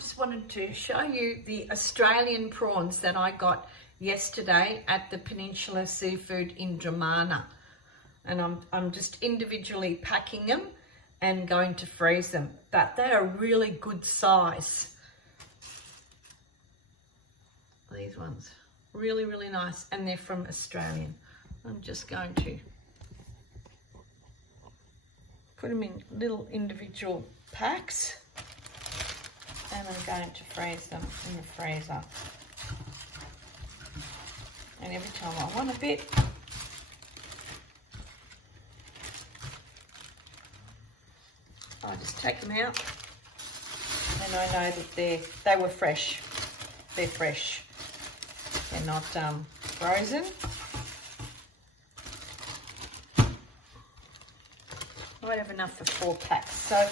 just wanted to show you the Australian prawns that I got yesterday at the Peninsula Seafood in Dramana. And I'm just individually packing them and going to freeze them. But they are really good size. These ones, really, really nice. And they're from Australian. I'm just going to put them in little individual packs. And I'm going to freeze them in the freezer. And every time I want a bit, I just take them out, and I know that they were fresh. They're fresh. They're not frozen. I might have enough for 4 packs. So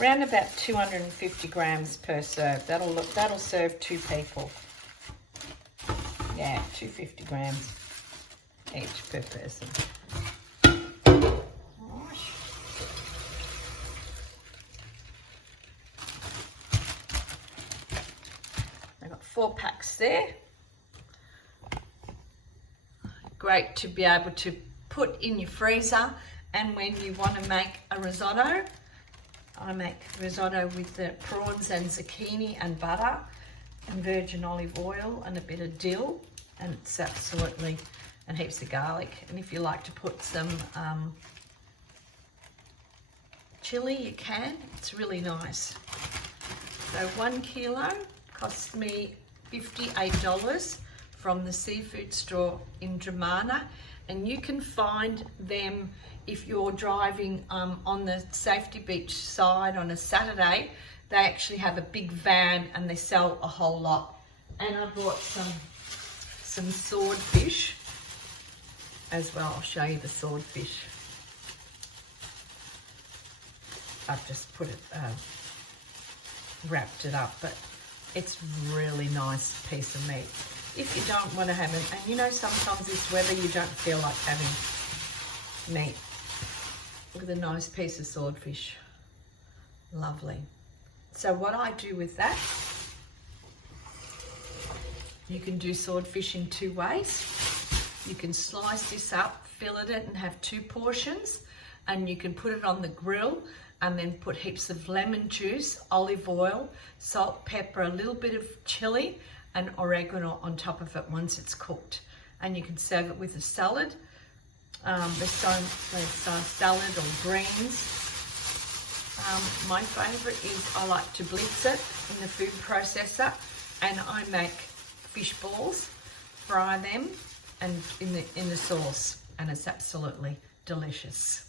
around about 250 grams per serve. That'll serve 2 people. Yeah, 250 grams each per person. I've got 4 packs there. Great to be able to put in your freezer, and when you want to make a risotto, I make risotto with the prawns and zucchini and butter and virgin olive oil and a bit of dill, and it's absolutely, and heaps of garlic. And if you like to put some chili, you can. It's really nice. So 1 kilo cost me $58 from the seafood store in Dramana, and you can find them if you're driving on the Safety Beach side on a Saturday. They actually have a big van and they sell a whole lot. And I bought some swordfish as well. I'll show you the swordfish. I've just put it, wrapped it up, but it's really nice piece of meat. If you don't want to have it, and you know sometimes this weather you don't feel like having meat. Look at the nice piece of swordfish. Lovely. So what I do with that, you can do swordfish in 2 ways. You can slice this up, fillet it and have 2 portions, and you can put it on the grill and then put heaps of lemon juice, olive oil, salt, pepper, a little bit of chili and oregano on top of it once it's cooked. And you can serve it with a salad, salad or greens. My favourite is I like to blitz it in the food processor, and I make fish balls, fry them and in the sauce, and it's absolutely delicious.